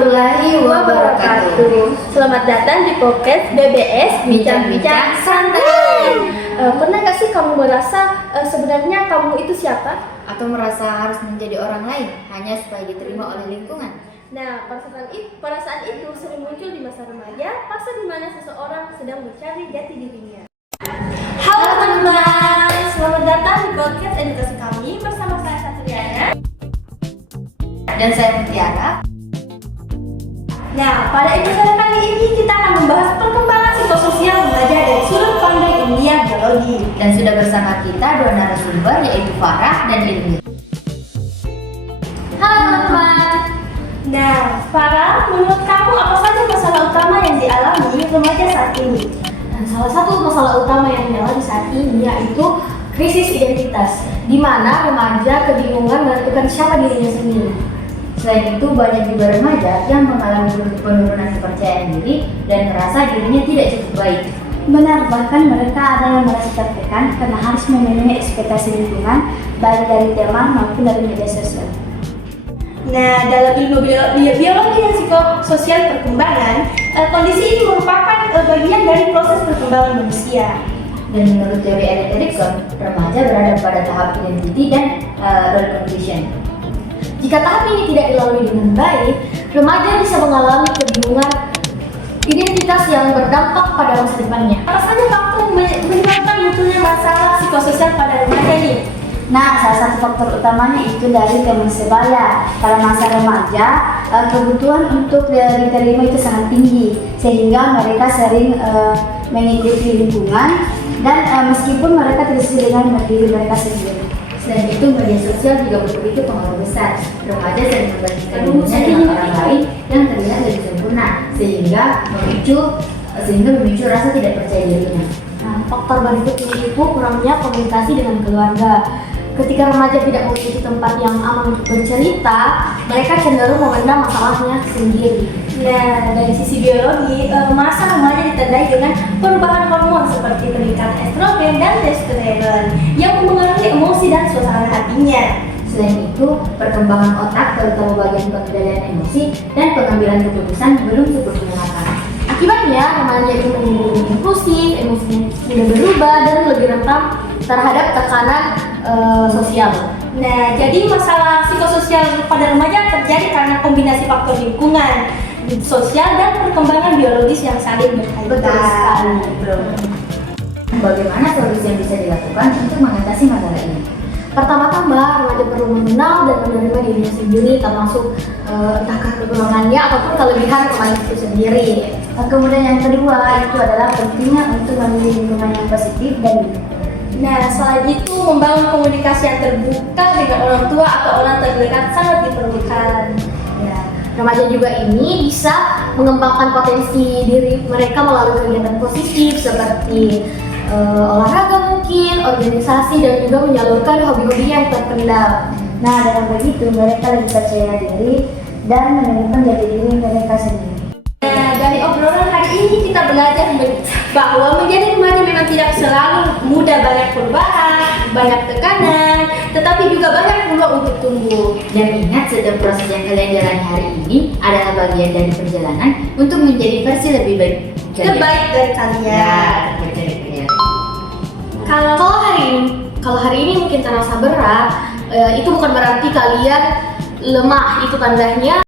warahmatullahi wabarakatuh. Selamat datang di podcast BBS Bincang-Bincang Santai. Pernah gak sih kamu merasa sebenarnya kamu itu siapa? Atau merasa harus menjadi orang lain hanya supaya diterima oleh lingkungan? Nah, perasaan itu sering muncul di masa remaja, fase di mana seseorang sedang mencari jati dirinya. Halo teman-teman, selamat datang di podcast edukasi kami bersama saya Satriana Dan saya Mutiara. Nah, pada episode kali ini kita akan membahas perkembangan psikososial remaja dari sudut pandang ilmiah biologi. Dan sudah bersama kita dua narasumber, yaitu Farah dan Ilmi. Halo teman-teman. Nah, Farah, menurut kamu apa saja masalah utama yang dialami remaja saat ini? Dan salah satu masalah utama yang dialami saat ini yaitu krisis identitas, di mana remaja kebingungan menentukan siapa dirinya sendiri. Selain itu, banyak juga remaja yang mengalami penurunan kepercayaan diri dan merasa dirinya tidak cukup baik. Benar, bahkan mereka ada yang merasa tertekan karena harus memenuhi ekspektasi lingkungan, baik dari teman maupun dari media sosial. Nah, dalam ilmu biologi dan psikososial perkembangan, kondisi ini merupakan bagian dari proses perkembangan manusia. Dan menurut teori Erik Erikson, remaja berada pada tahap identity dan role confusion. Jika tahap ini tidak dilalui dengan baik, remaja bisa mengalami kebingungan identitas yang berdampak pada masa depannya. Apa saja faktor menyebabkan munculnya masalah psikososial pada remaja ini? Nah, salah satu faktor utamanya itu dari teman sebaya. Pada masa remaja, kebutuhan untuk diterima itu sangat tinggi, sehingga mereka sering mengikuti lingkungan dan meskipun mereka tidak sesuai dengan diri mereka sendiri. Selain itu, media sosial juga memiliki pengaruh besar. Remaja sering membandingkan dirinya dengan orang lain yang terlihat lebih sempurna, sehingga memicu rasa tidak percaya dirinya. Nah, faktor berikutnya itu kurangnya komunikasi dengan keluarga. Ketika remaja tidak memiliki tempat yang aman untuk bercerita, mereka cenderung memendam masalahnya sendiri. Nah, dari sisi biologi, masa remaja ditandai dengan perubahan hormon seperti peningkatan estrogen dan testosteron yang mempengaruhi emosi dan suasana hatinya. Selain itu, perkembangan otak, terutama bagian pengendalian emosi dan pengambilan keputusan belum sepenuhnya matang. Akibatnya, remaja itu menjadi impulsif, emosinya tidak berubah dan lebih rentan terhadap tekanan sosial. Nah, jadi masalah psikososial pada remaja terjadi karena kombinasi faktor lingkungan, sosial dan perkembangan biologis yang saling berkaitan. Betul sekali, bro. Bagaimana solusi yang bisa dilakukan untuk mengatasi masalah ini? Pertama-tama, remaja perlu mengenal dan menerima dirinya sendiri, termasuk entah kekurangannya ataupun kelebihan remaja itu sendiri. Kemudian yang kedua itu adalah pentingnya untuk memilih lingkungan yang positif dan Nah, selain itu membangun komunikasi yang terbuka dengan orang tua atau orang terdekat sangat diperlukan. Ya, remaja juga ini bisa mengembangkan potensi diri mereka melalui kegiatan positif seperti olahraga mungkin, organisasi dan juga menyalurkan hobi-hobi yang terpendam. Nah, dengan begitu mereka lebih percaya diri dan menemukan jati diri mereka sendiri. Nah, dari obrolan hari ini kita belajar bahwa menjadi remaja memang tidak selalu mudah, banyak perubahan, banyak tekanan, tetapi juga banyak peluang untuk tumbuh. Dan ingat, setiap proses yang kalian jalani hari ini adalah bagian dari perjalanan untuk menjadi versi lebih baik Terbaik dari kalian. Ya, terbaik dari kalian. Kalau hari ini mungkin terasa berat, itu bukan berarti kalian lemah, itu tandanya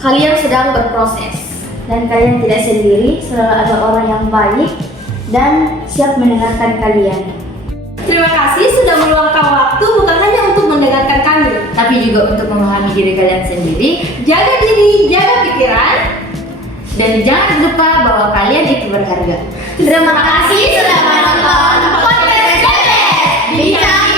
kalian sedang berproses. Dan kalian tidak sendiri, selalu ada orang yang baik dan siap mendengarkan kalian. Terima kasih sudah meluangkan waktu bukan hanya untuk mendengarkan kami, Tapi juga untuk memahami diri kalian sendiri. jaga diri, jaga pikiran. Dan jangan lupa bahwa kalian itu berharga. Terima kasih sudah menonton podcast BBS Bincang